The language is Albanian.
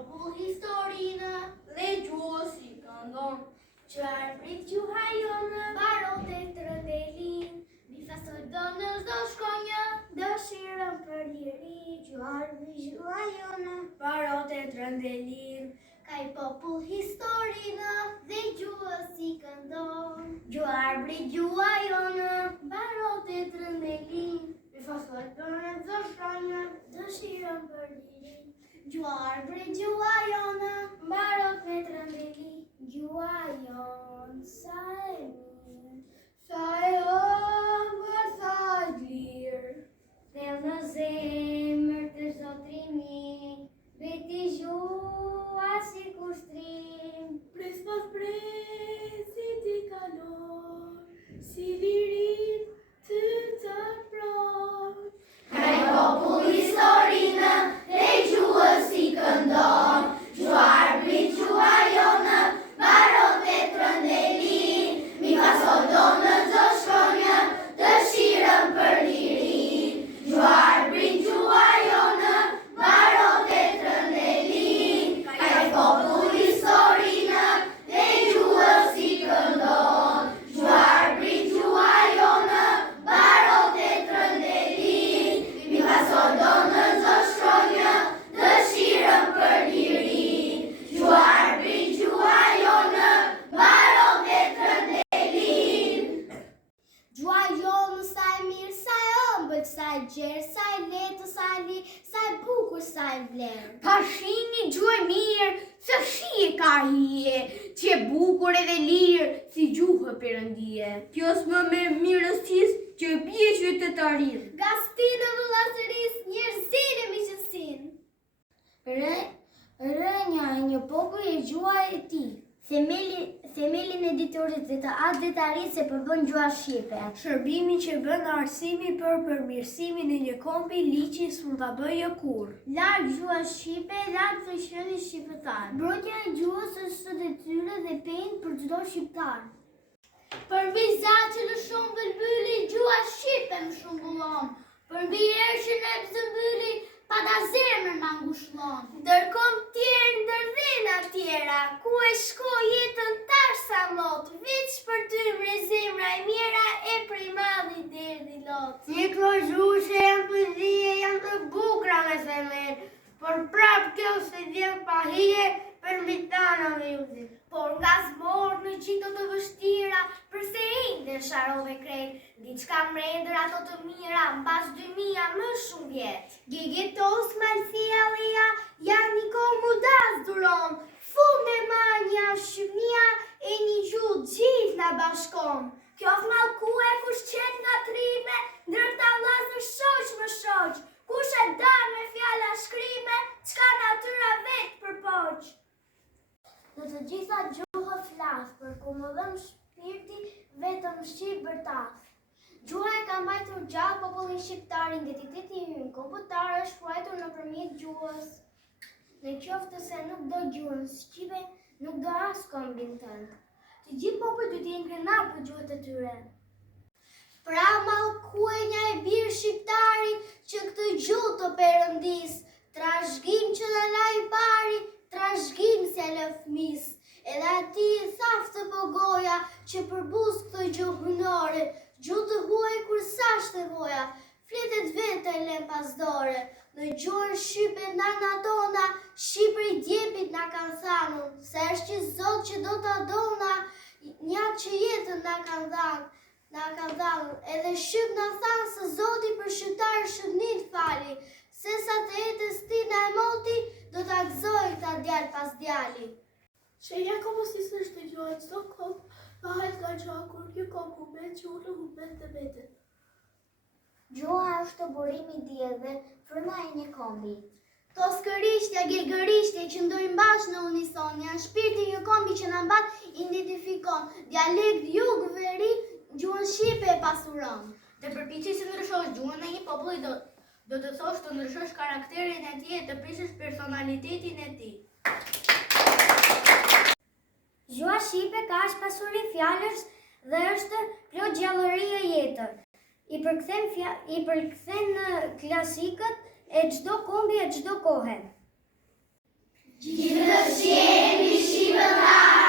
popull historinë dhe gjuhës i këndon. Që arbrit gjuha jonë, barotet rëndelin, mi fasodonës do shkonjë, dëshirën për liri. Që arbrit gjuha jonë, barotet rëndelin, kaj popull historinë dhe gjuhës i këndon. Që arbrit gjuha jonë, barotet rëndelin, mi fasodonës do shkonjë, dëshirën për liri. Gjua arbrit gjuha jonë, mbarot me të rëndeli. Gjua jonë sa e mirë, sa e ëmbël, sa e lirë. Dhe në zemër të zotrimi, beti gjua si kushtrim. Pres pas presit i kalor, si lirin të të proj. Kaj popull historinë dhe gjuhës i këndon. Gjua arbrit gjuha jonë, barotet rëndelin, mi fasodonës do shkonjë, dëshirën për lirin. Gjua arbrit gjuha jonë, barotet rëndelin, kaj popull historinë dhe gjuhës i këndon. Gjua arbrit gjuha jonë, barotet rëndelin, mi fasodonës do shkonjë, dëshirën për lirin. Gjua arbrit gjuha jonë, barotet rëndelin. Gjua jonë sa e mirë, sa e ëmbël, sa e gjerë, sa e letë, sa e li, sa e bukur, sa e vlerë. Pa shini gjuhë e mirë, se shi e ka hije, që e bukur edhe lirë, si gjuhë Perëndie. Kjo s'më me mirësis që bie që të të rridh. Gastinë vëllazëris, njerëzine miqësin. Rënja e një popull e gjuha e tij. Themelin e diturit dhe të atë dhe të arrit se përbën gjuha shqipe. Shërbimin që bën arsimi për përmirësimin e një kombi liqi s'mund ta bëjë kur. Larg gjuha shqipe, larg fshëni shqiptar. Mbrojtja e gjuhës është detyrë dhe penjë për çdo shqiptar. Për mbi zatë që në shumë bëlbyli, gjuha shqipe më shumbullon. Për mbi ershën e zëmbyli, pa da zemër më ngushllon. Ndërkom tjerë ndërdhena tjera, ku e shko jetën tash sa lot, veç për ty mre zemra e mjera e prej madhi derdi lot. Një këto gjuhë që janë poezie, janë të bukra me zemër, por prap kjo se vjen pa hije për mbitana dhe juzi. Por nga zmor në gjito të vështira, përse inde sharove krejt, diçka mrendër ato të mira, mbas 2000 më shumë vjet. Gegetos malësia leja, janë një komudaz duron, fund me manja, shqipnia e një gjuhë gjithë nga bashkon. Kjo fmallkue kush qenë nga trime, ndërta vllazër shoq më shoq, kush e dar me fjala shkrime, çka natyra vetë përpoq. Në të gjitha gjuhë flas, për ku më dhëm shpirti, vetëm shqip bërtas. Gjuha e ka mbajtur gjallë popullin shqiptar, identiteti i ynë kombëtar është shkruar nëpërmjet gjuhës. Në qoftë se nuk do gjuhën shqipe, nuk do as kombin tënd. Të gjithë popujt do të jenë krenar për gjuhët e tyre. Pra mallkuenja e birë shqiptari që këtë gjuhë të Perëndis, trashëgim që në la i pari, trashëgim se lë fëmis, edhe ati i thaf të pogoja që përbuz këtë gjuhë hynore, gjuhë të huaj kur sash të voja, fletet vete lem pas dore, në gjuhën shqipe nana tona, Shqipëri djepit na kanë thanu, se është që zot që do ta dona, njatë që jetën na kanë dhanë, edhe shqip na thanë se zoti për shqiptarë shënit fali, se sa të jetës ti na e moti, do ta gëzoj ta djalë pas djali. Shenja komposisë është të gjuhë çdo kohë, pahet nga gjuha kur kjo kohë humbet, gjuhën humbet dhe betet. Gjuha është burimi i diell dhe fryma e një kombi. To skërishtja, gërgërishtja që ndojnë bashkë në unison, janë shpirti një kombi që na mbat identifikon, dialekt jug veri, gjuhën shqipe e pasuron. Të përpiqesh të ndryshosh gjuhën e një populli do të thosh të ndryshosh karakterin e tij e të prishësh personalitetin e tij. Gjuha shqipe ka as pasuri fjalësh dhe është plot gjallëri e jetës. I përkthen në klasikët e çdo kombi e çdo kohe. Gjithë jemi shqiptar.